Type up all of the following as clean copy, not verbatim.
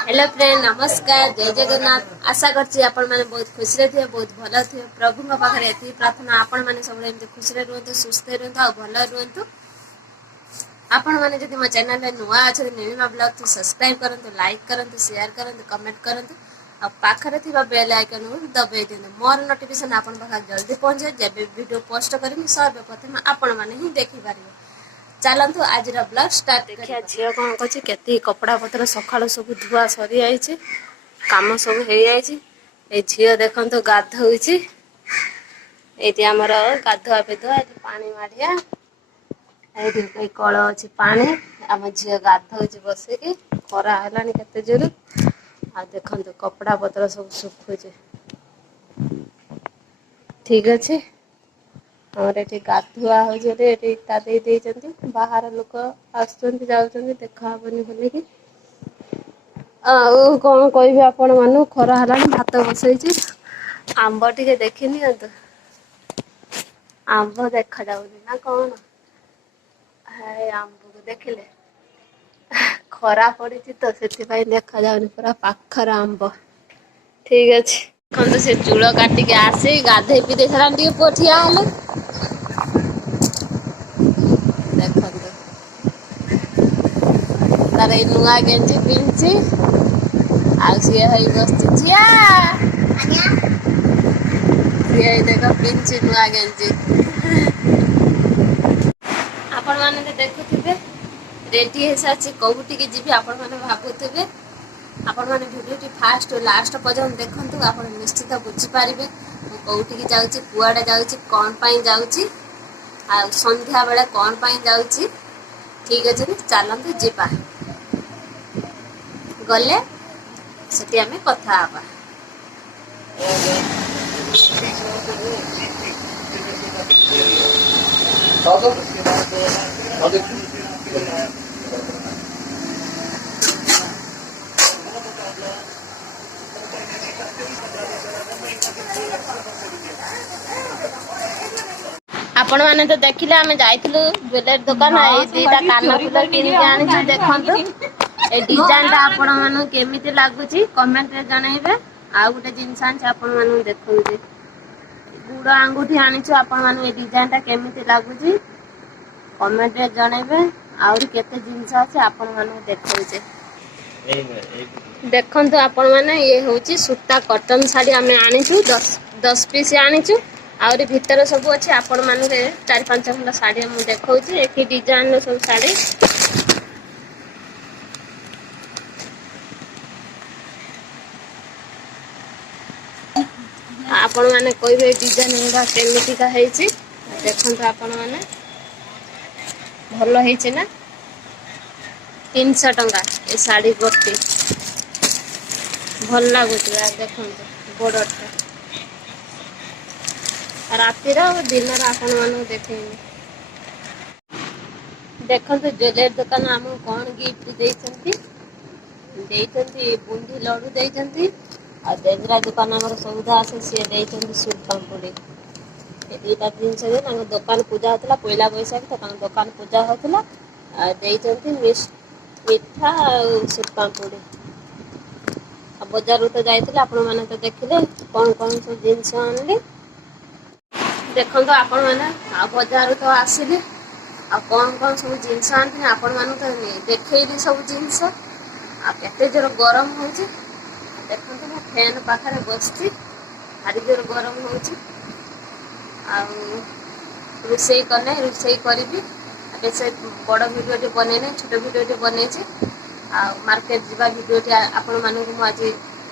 Hello friend नमस्कार जय जगन्नाथ आशा करछि आपण माने बहुत खुशी रे थे बहुत भलो थे प्रभु को पाखरे एती प्रार्थना आपण माने सब एमते खुशी रे रहंतु सुस्थ रहंतु आ भलो रहंतु आपण माने जदि मो चैनल में नुआ अछि नीलिमा ब्लॉग तो सब्सक्राइब करंतु लाइक करंतु शेयर करंतु कमेंट करंतु आ पाखरे थिबा बेल आइकन को दबाइ देनु मोर नोटिफिकेशन आपण पाखा जल्दी पहुंच जाय जेबे वीडियो पोस्ट करमी सर्वप्रथम आपण माने ही देखि पारिबो चलतु आज ब्लॉग स्टार्ट देखिया झियो कौन कछि केती कपड़ा पत्र सखाळो सब धुआ सरी आइछि काम सब हे आइछि ए झियो देखंतु गाधौछि एति हमर गाधुआ पेधुआ एति पानी मारिया एति ए कळ अछि पानी हम झियो गाधौछि बसे के खरा हलानी केते जोर आ देखंतु कपड़ा पत्र सब सुखुछि ठीक अछि और ये गाधुआ होते इटा दे देइछन्ति बाहर लोक आसुछन्ति जाउछन्ति देखा हबनी बोलिकी आउ कोन कहबे आपण मानु खरा हलानी भात बसैछि आंब टिके देखिनि अंत आंब देखा जाउनी ना कोन है आंब को देखिले खरा पड़िछि तो सेति भाई देखा जाउनी पूरा पाखर आंब ठीक अछि कौन तो से चूड़ काटी के आसे गाधे पी दे सरान टिके पोठिया हले देखंतु तारे नुआ गेंजी पिंची आ सिए हई बस्ती झिया सिए देखो पिंची नुआ गेंजी आपण माने तो देखुथिबे रेडी हे साची कोउटी के जीबी आपण माने भाबुथिबे आपण माने वीडियो टी फास्ट और लास्ट पर्यंत देखंतु आपण निश्चित बुझी पारिबे कोउटी की जाउची कुआडे जाउची कोन पई जाउची आ संध्या बेला कोन पई जाउची ठीक अछि चलंतु जीबा गले सेठी हमें कथा आबा आपण माने तो देखिले हमें जाइथिलु ज्वेलरी दुकान ए दीटा कान फुल किन के आनिछु देखंतु ए डिजाइन ता आपण मानु केमिति लागुची कमेंट रे जणाइबे आ गुटे जिंस आंछ आपण मानु देखौजे गुडा अंगूठी आनिछु आपण मानु ए डिजाइन ता केमिति लागुची कमेंट रे जणाइबे आउरी केते जिंस अछि आपण मानु देखौजे देखंतु आपण माने ये होची सूता कॉटन साड़ी हमें आनिछु 10 पीस आनिछु आउरी भीतर सब अच्छे आपण मानु रे 4-5 खंड साड़ी मु देखौची एकी डिजाइन रो सब साड़ी आपण माने कहबे डिजाइन गुडा केमिति का हेछि देखंतु आपण माने भलो हेछि ना 300 टंका ए साड़ी गोटी भल लागुची देखंतु बड़टा रातिर दिन आपण मानु देखेनी देखंतु ज्वेलरी दुकान हम कौन गिफ्ट देइछन्ती बुंदी लड्डू देइछन्ती आ देजरा दुकान हमर सौदा आसे से देइछन्ती सूप पांपड़ी ए दीटा जिंस दे तांग दुकान पूजा होतला पहिला बैसाख त तांग दुकान पूजा होतला आ देइछन्ती मिठा सूप पांपड़ी आ बाजार तो जाइथिले आपण माने तो देखिले कौन कौन सब जिंस आनली देखंतु आपण माने आ बाजार तो आसिले आ कौन कौन सब जिंस आनती आपण मानु तो देखैली सब जिंस आ केते जोर गरम होउची देखंतु मो फैन पाखरे बसती भारी जोर गरम होउची आ रुसई कने रुसई करबी आ से बड़ वीडियो टे बनेने छोट वीडियो टे बनेछि आ मार्केट जीवा वीडियो टे आपण मानु को आज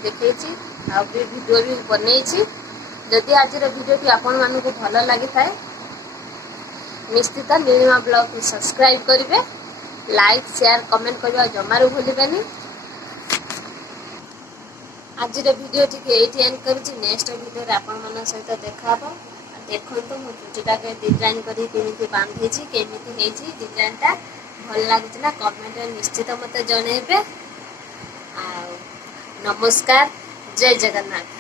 देखैछि आ वीडियो भी बनेछि जदि आज वीडियो टी आपण मानु को भलो लागि थाए निश्चित नीलिमा ब्लॉग को सब्सक्राइब करिवे लाइक शेयर कमेंट करबा जमारू भूलिबेनी आज वीडियो टी के एटी एंड करछि नेक्स्ट वीडियो रे आपण मन सहित देखाबो देखंतु मु चुटीटा के डिजाइन करी केमिति बांधेछि केमिति हेछि डिजाइन ता भल लागितला कमेंट रे निश्चित मते जणैबे आ नमस्कार जय जगन्नाथ।